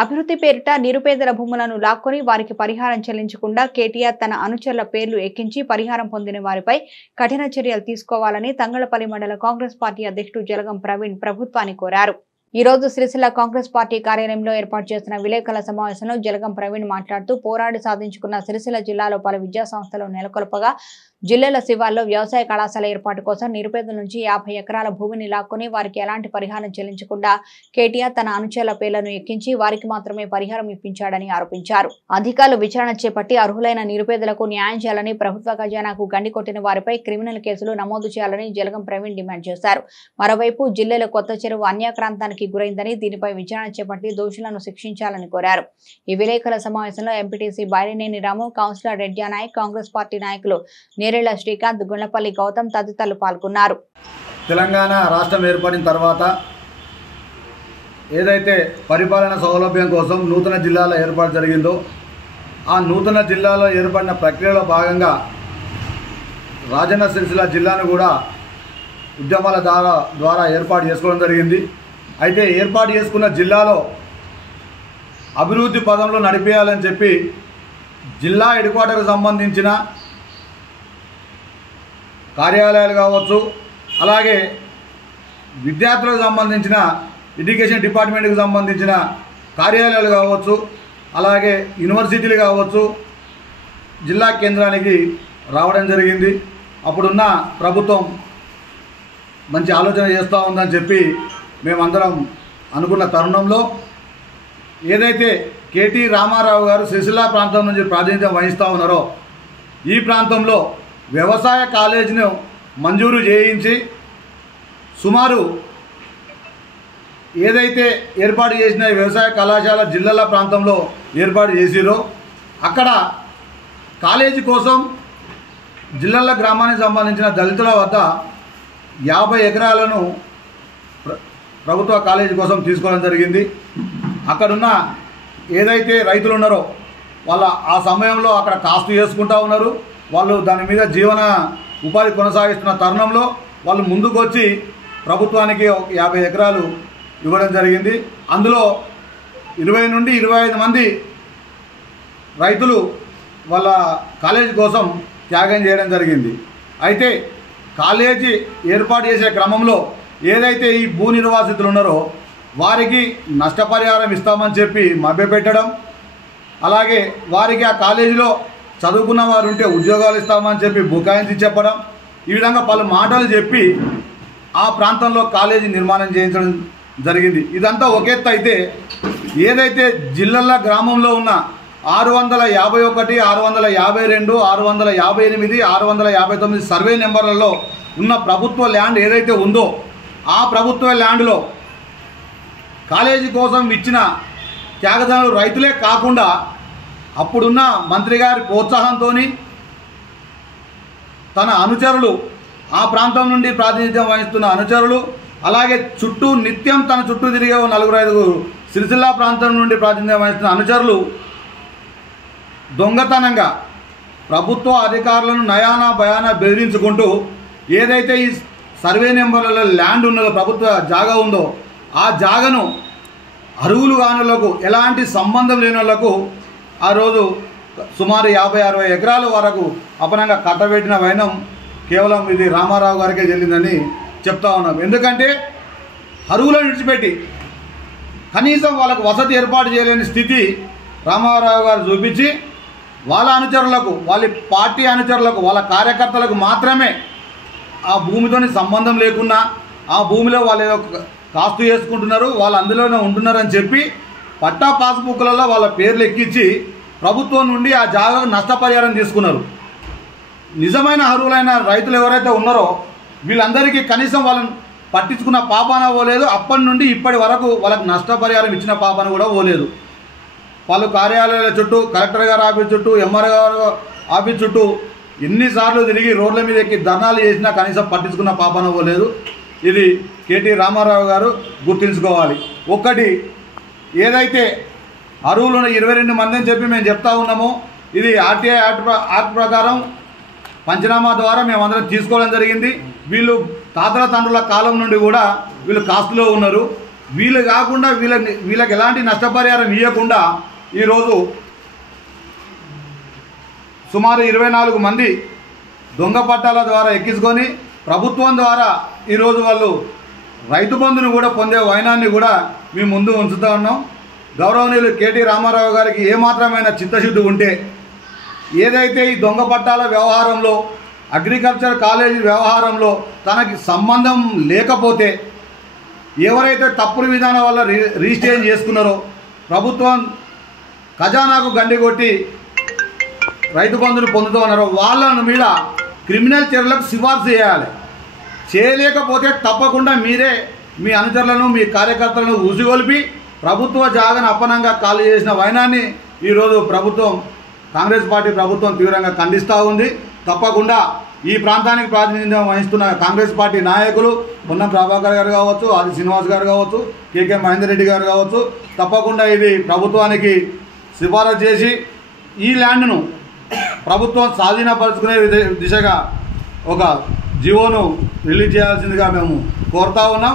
అభివృద్ధి పేరిట నిరుపేదల భూములను లాక్కొని వారికి పరిహారం చెల్లించకుండా కేటీఆర్ తన అనుచరుల పేర్లు ఎక్కించి పరిహారం పొందిన వారిపై కఠిన చర్యలు తీసుకోవాలని తంగళ్లపల్లి మండల కాంగ్రెస్ పార్టీ అధ్యక్షుడు జలగం ప్రవీణ్ ప్రభుత్వాన్ని కోరారు. ఈ రోజు సిరిసిల్ల కాంగ్రెస్ పార్టీ కార్యాలయంలో ఏర్పాటు చేసిన విలేకరుల సమావేశంలో జలగం ప్రవీణ్ మాట్లాడుతూ పోరాడి సాధించుకున్న సిరిసిల్ల జిల్లాలో పలు విద్యా సంస్థలు నెలకొల్పగా జిల్లాల శివార్లో వ్యవసాయ కళాశాల ఏర్పాటు కోసం నిరుపేదల నుంచి 50 ఎకరాల భూమిని లాక్కొని వారికి ఎలాంటి పరిహారం చెల్లించకుండా కేటీఆర్ తన అనుచరుల పేర్లను ఎక్కించి వారికి మాత్రమే పరిహారం ఇప్పించాడని ఆరోపించారు. అధికారులు విచారణ చేపట్టి అర్హులైన నిరుపేదలకు న్యాయం చేయాలని, ప్రభుత్వ ఖజానాకు గండి కొట్టిన వారిపై క్రిమినల్ కేసులు నమోదు చేయాలని జలగం ప్రవీణ్ డిమాండ్ చేశారు. మరోవైపు జిల్లాలో కొత్త చెరువు అన్యాక్రాంతానికి గురైందని దీనిపై విచారణ చేపట్టి దోషులను శిక్షించాలని కోరారు. ఈ విలేకరుల సమావేశంలో ఎంపీటీసీ బైరినేని రాము, కౌన్సిలర్ రెడ్జా నాయక్, కాంగ్రెస్ పార్టీ నాయకులు నేరేళ్ల శ్రీకాంత్, గుండ్లపల్లి గౌతమ్ తదితరులు పాల్గొన్నారు. తెలంగాణ రాష్ట్రం ఏర్పడిన తర్వాత ఏదైతే పరిపాలన సౌలభ్యం కోసం నూతన జిల్లాల ఏర్పాటు జరిగిందో ఆ నూతన జిల్లాలో ఏర్పడిన ప్రక్రియలో భాగంగా రాజన్న సిరిసిల్ల జిల్లాను కూడా ఉద్యమాల ద్వారా ఏర్పాటు చేసుకోవడం జరిగింది. అయితే ఏర్పాటు చేసుకున్న జిల్లాలో అభివృద్ధి పదంలో నడిపేయాలని చెప్పి జిల్లా హెడ్ క్వార్టర్కి సంబంధించిన కార్యాలయాలు కావచ్చు, అలాగే విద్యార్థులకు సంబంధించిన ఎడ్యుకేషన్ డిపార్ట్మెంట్కి సంబంధించిన కార్యాలయాలు కావచ్చు, అలాగే యూనివర్సిటీలు కావచ్చు జిల్లా కేంద్రానికి రావడం జరిగింది. అప్పుడున్న ప్రభుత్వం మంచి ఆలోచన చేస్తూ ఉందని చెప్పి మేమందరం అనుకున్న తరుణంలో ఏదైతే కేటీ రామారావు గారు సిరిసిల్ల ప్రాంతం నుంచి ప్రాతినిధ్యం వహిస్తూ ఉన్నారో ఈ ప్రాంతంలో వ్యవసాయ కాలేజీని మంజూరు చేయించి సుమారు ఏదైతే ఏర్పాటు చేసిన వ్యవసాయ కళాశాల జిల్లాల ప్రాంతంలో ఏర్పాటు చేసిరో అక్కడ కాలేజీ కోసం జిల్లాల గ్రామానికి సంబంధించిన దళితుల వద్ద 50 ఎకరాలను ప్రభుత్వ కాలేజీ కోసం తీసుకోవడం జరిగింది. అక్కడున్న ఏదైతే రైతులు ఉన్నారో వాళ్ళ ఆ సమయంలో అక్కడ కాస్తు చేసుకుంటూ ఉన్నారు. వాళ్ళు దాని మీద జీవన ఉపాధి కొనసాగిస్తున్న తరుణంలో వాళ్ళు ముందుకు వచ్చి ప్రభుత్వానికి 50 ఎకరాలు ఇవ్వడం జరిగింది. అందులో 20 నుండి 25 మంది రైతులు వాళ్ళ కాలేజీ కోసం త్యాగం చేయడం జరిగింది. అయితే కాలేజీ ఏర్పాటు చేసే క్రమంలో ఏదైతే ఈ భూ నిర్వాసితులు ఉన్నారో వారికి నష్టపరిహారం ఇస్తామని చెప్పి మభ్యపెట్టడం, అలాగే వారికి ఆ కాలేజీలో చదువుకున్న వారు ఉంటే ఉద్యోగాలు ఇస్తామని చెప్పి బుకాయించి చెప్పడం, ఈ విధంగా పలు మాటలు చెప్పి ఆ ప్రాంతంలో కాలేజీ నిర్మాణం చేయించడం జరిగింది. ఇదంతా ఒక ఎత్తు అయితే ఏదైతే జిల్లాల గ్రామంలో ఉన్న 651, 652, 658, 659 సర్వే నెంబర్లలో ఉన్న ప్రభుత్వ ల్యాండ్ ఏదైతే ఉందో ఆ ప్రభుత్వ ల్యాండ్లో కాలేజీ కోసం ఇచ్చిన త్యాగదానులు రైతులే కాకుండా అప్పుడున్న మంత్రి గారి ప్రోత్సాహంతో తన అనుచరులు, ఆ ప్రాంతం నుండి ప్రాతినిధ్యం వహిస్తున్న అనుచరులు, అలాగే చుట్టూ నిత్యం తన చుట్టూ తిరిగే 4-5 సిరిసిల్ల ప్రాంతం నుండి ప్రాతినిధ్యం వహిస్తున్న అనుచరులు దొంగతనంగా ప్రభుత్వ అధికారులను నయానా భయానా బెదిరించుకుంటూ ఏదైతే ఈ సర్వే నెంబర్లలో ల్యాండ్ ఉన్నదో, ప్రభుత్వ జాగా ఉందో ఆ జాగను అర్హులు కానులకు, ఎలాంటి సంబంధం లేని వాళ్ళకు ఆ రోజు సుమారు 50-60 ఎకరాల వరకు అపనంగా కట్టబెట్టిన వైనం కేవలం ఇది రామారావు గారికే చెల్లిందని చెప్తా ఉన్నాం. ఎందుకంటే అర్హులను విడిచిపెట్టి కనీసం వాళ్ళకు వసతి ఏర్పాటు చేయలేని స్థితి రామారావు గారు చూపించి వాళ్ళ అనుచరులకు, వాళ్ళ పార్టీ అనుచరులకు, వాళ్ళ కార్యకర్తలకు మాత్రమే ఆ భూమితోని సంబంధం లేకున్నా ఆ భూమిలో వాళ్ళు ఏదో కాస్తు చేసుకుంటున్నారు, వాళ్ళు అందులోనే ఉంటున్నారని చెప్పి పట్టా పాస్బుక్లలో వాళ్ళ పేర్లు ఎక్కించి ప్రభుత్వం నుండి ఆ జాగాకు నష్టపరిహారం తీసుకున్నారు. నిజమైన అర్హులైన రైతులు ఎవరైతే ఉన్నారో వీళ్ళందరికీ కనీసం వాళ్ళని పట్టించుకున్న పాపాన పోలేదు. అప్పటి నుండి ఇప్పటి వరకు వాళ్ళకి నష్టపరిహారం ఇచ్చిన పాపాన కూడా పోలేదు. పలు కార్యాలయాల చుట్టూ, కలెక్టర్ గారు ఆఫీస్ చుట్టూ, ఎంఆర్ఓ గారు ఆఫీస్ చుట్టూ ఎన్నిసార్లు తిరిగి రోడ్ల మీద ఎక్కి ధర్నాలు చేసినా కనీసం పట్టించుకున్న పాపాన పోలేదు. ఇది కేటీ రామారావు గారు గుర్తుంచుకోవాలి. ఒకటి ఏదైతే అర్హులు 22 మంది అని చెప్పి మేము చెప్తా ఉన్నామో ఇది ఆర్టీఐ యాక్ట్ ప్రకారం పంచనామా ద్వారా మేమందరం తీసుకోవడం జరిగింది. వీళ్ళు తాతల తండ్రుల కాలం నుండి కూడా వీళ్ళు కాస్తులో ఉన్నారు. వీళ్ళు కాకుండా వీళ్ళకి ఎలాంటి నష్టపరిహారం ఇవ్వకుండా ఈరోజు సుమారు 24 మంది దొంగ పట్టాల ద్వారా ఎక్కించుకొని ప్రభుత్వం ద్వారా ఈరోజు వాళ్ళు రైతు బంధును కూడా పొందే వైనాన్ని కూడా మేము ముందు ఉంచుతూ ఉన్నాం. గౌరవనీయులు కేటీ రామారావు గారికి ఏమాత్రమైన చిత్తశుద్ధి ఉంటే ఏదైతే ఈ దొంగ పట్టాల వ్యవహారంలో అగ్రికల్చర్ కాలేజీ వ్యవహారంలో తనకి సంబంధం లేకపోతే ఎవరైతే తప్పుడు విధానం వల్ల రిజిస్ట్రేషన్ చేసుకున్నారో ప్రభుత్వం ఖజానాకు గండి కొట్టి రైతు బంధును పొందుతూ ఉన్నారో వాళ్ళ మీద క్రిమినల్ చర్యలకు సిఫార్సు చేయాలి. చేయలేకపోతే తప్పకుండా మీరే మీ అనుచరులను మీ కార్యకర్తలను ఉసిగొల్పి ప్రభుత్వ జాగను అప్పనంగా ఖాళీ చేసిన వైనాన్ని ఈరోజు కాంగ్రెస్ పార్టీ ప్రభుత్వం తీవ్రంగా ఖండిస్తూ ఉంది. తప్పకుండా ఈ ప్రాంతానికి ప్రాతినిధ్యం వహిస్తున్న కాంగ్రెస్ పార్టీ నాయకులు పొన్నం ప్రభాకర్ గారు కావచ్చు, ఆది శ్రీనివాస్ గారు కావచ్చు, కేకే మహేందర్ రెడ్డి గారు కావచ్చు, తప్పకుండా ఇది ప్రభుత్వానికి సిఫారసు చేసి ఈ ల్యాండ్ను ప్రభుత్వం స్వాధీనపరుచుకునే దిశగా ఒక జీవోను రిలీజ్ చేయాల్సిందిగా మేము కోరుతా ఉన్నాం.